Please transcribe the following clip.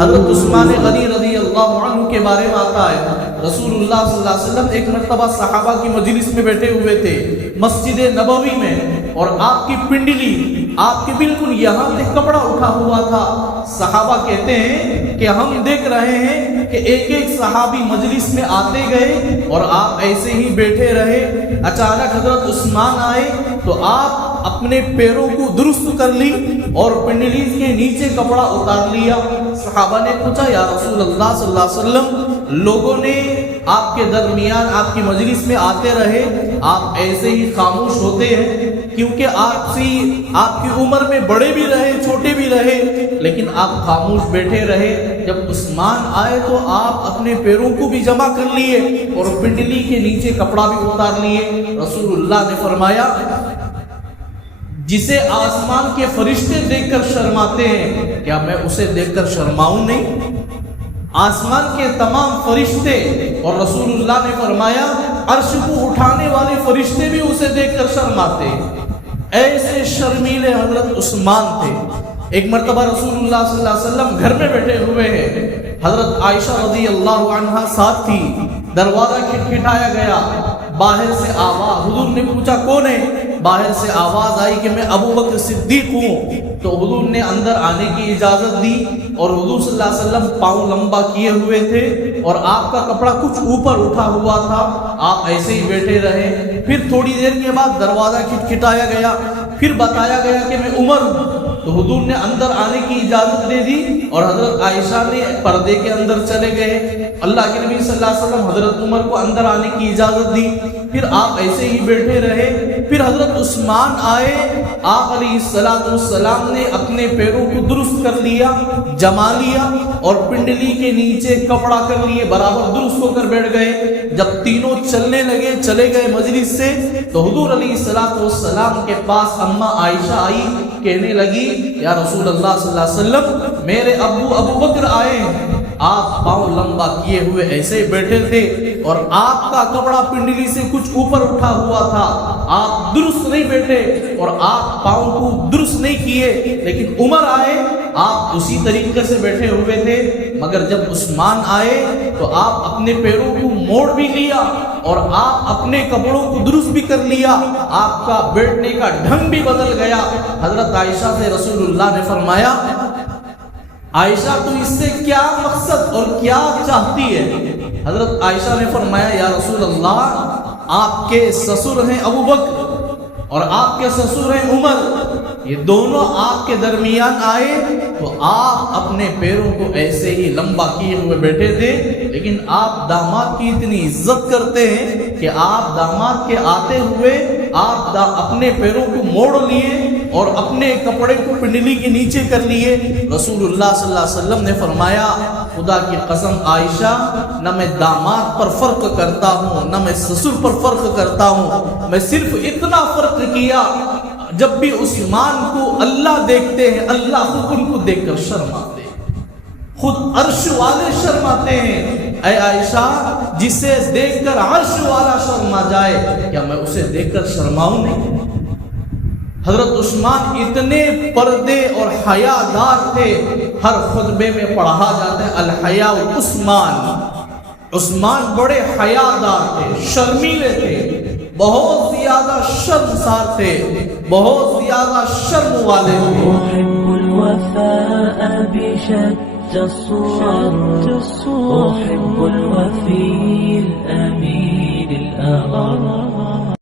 حضرت عثمان غنی رضی اللہ عنہ کے بارے میں آتا ہے رسول اللہ صلی اللہ علیہ وسلم ایک مرتبہ صحابہ کی مجلس میں بیٹھے ہوئے تھے مسجد نبوی میں، اور آپ کی پنڈلی آپ کے بالکل یہاں تک کپڑا اٹھا ہوا تھا۔ صحابہ کہتے ہیں کہ ہم دیکھ رہے ہیں کہ ایک ایک صحابی مجلس میں آتے گئے اور آپ ایسے ہی بیٹھے رہے۔ اچانک حضرت عثمان آئے تو آپ اپنے پیروں کو درست کر لی اور پنڈلی کے نیچے کپڑا اتار لیا۔ صحابہ نے پوچھا یا رسول اللہ صلی اللہ علیہ وسلم، لوگوں نے آپ کے درمیان آپ کی مجلس میں آتے رہے، آپ ایسے ہی خاموش ہوتے ہیں کیونکہ آپ کی عمر میں بڑے بھی رہے چھوٹے بھی رہے، لیکن آپ خاموش بیٹھے رہے۔ جب عثمان آئے تو آپ اپنے پیروں کو بھی جمع کر لیے اور پنڈلی کے نیچے کپڑا بھی اتار لیے۔ رسول اللہ نے فرمایا جسے آسمان کے فرشتے دیکھ کر شرماتے ہیں، کیا میں اسے دیکھ کر شرماؤں نہیں؟ آسمان کے تمام فرشتے، اور رسول اللہ نے فرمایا عرش کو اٹھانے والے فرشتے بھی اسے دیکھ کر شرماتے ہیں۔ ایسے شرمیلے حضرت عثمان تھے۔ ایک مرتبہ رسول اللہ صلی اللہ علیہ وسلم گھر میں بیٹھے ہوئے ہیں، حضرت عائشہ رضی اللہ عنہا ساتھ تھی، دروازہ کھٹکھٹایا گیا، باہر سے آواز، حضور نے پوچھا کون ہے؟ باہر سے آواز آئی کہ میں ابو بکر صدیق ہوں۔ تو حضور نے اندر آنے کی اجازت دی، اور حضور صلی اللہ علیہ وسلم پاؤں لمبا کیے ہوئے تھے اور آپ کا کپڑا کچھ اوپر اٹھا ہوا تھا، آپ ایسے ہی بیٹھے رہے۔ پھر تھوڑی دیر کے بعد دروازہ کھٹکھٹایا گیا، پھر بتایا گیا کہ میں عمر ہوں۔ تو حضور نے اندر آنے کی اجازت دے دی اور حضرت عائشہ نے پردے کے اندر چلے گئے۔ اللہ کے نبی صلی اللہ علیہ وسلم حضرت عمر کو اندر آنے کی اجازت دی، پھر آپ ایسے ہی بیٹھے رہے۔ پھر حضرت عثمان آئے، آپ علیہ السلام نے اپنے پیروں کو درست کر لیا، جما لیا اور پنڈلی کے نیچے کپڑا کر لیے، برابر درست ہو کر بیٹھ گئے۔ جب تینوں چلنے لگے، چلے گئے مجلس سے، تو حضور علیہ السلام کے پاس اماں عائشہ آئی، کہنے لگی یا رسول اللہ صلی اللہ علیہ وسلم، میرے ابو بکر آئے ہیں، آپ پاؤں لمبا کیے ہوئے ایسے بیٹھے تھے اور آپ کا کپڑا پنڈلی سے کچھ اوپر اٹھا ہوا تھا، آپ درست نہیں بیٹھے اور آپ پاؤں کو درست نہیں کیے، لیکن عمر آئے آپ اسی طریقے سے بیٹھے ہوئے تھے، مگر جب عثمان آئے تو آپ اپنے پیروں کو موڑ بھی لیا اور آپ اپنے کپڑوں کو درست بھی کر لیا، آپ کا بیٹھنے کا ڈھنگ بھی بدل گیا۔ حضرت عائشہ سے رسول اللہ نے فرمایا عائشہ تو اس سے کیا مقصد اور کیا چاہتی ہے؟ حضرت عائشہ نے فرمایا یا رسول اللہ، آپ کے سسر ہیں ابو بکر اور آپ کے سسر ہیں عمر، یہ دونوں آپ کے درمیان آئے تو آپ اپنے پیروں کو ایسے ہی لمبا کیے ہوئے بیٹھے تھے، لیکن آپ داماد کی اتنی عزت کرتے ہیں کہ آپ داماد کے آتے ہوئے آپ اپنے پیروں کو موڑ لیے اور اپنے کپڑے کو پنڈلی کے نیچے کر لیے۔ رسول اللہ صلی اللہ علیہ وسلم نے فرمایا خدا کی قسم عائشہ، نہ میں داماد پر فرق کرتا ہوں نہ میں سسر پر فرق کرتا ہوں، میں صرف اتنا فرق کیا جب بھی عثمان کو اللہ دیکھتے ہیں اللہ خود ان کو دیکھ کر شرماتے ہیں، خود عرش والے شرماتے ہیں۔ اے عائشہ، جسے دیکھ کر عرش والا شرما جائے، کیا میں اسے دیکھ کر شرماؤں نہیں؟ حضرت عثمان اتنے پردے اور حیا دار تھے، ہر خطبے میں پڑھا جاتا ہے الحیاء عثمان، عثمان بڑے حیا دار تھے، شرمیلے تھے، بہت زیادہ شرمسار تھے، بہت زیادہ شرم والے تھے۔ الصور أحب الوفي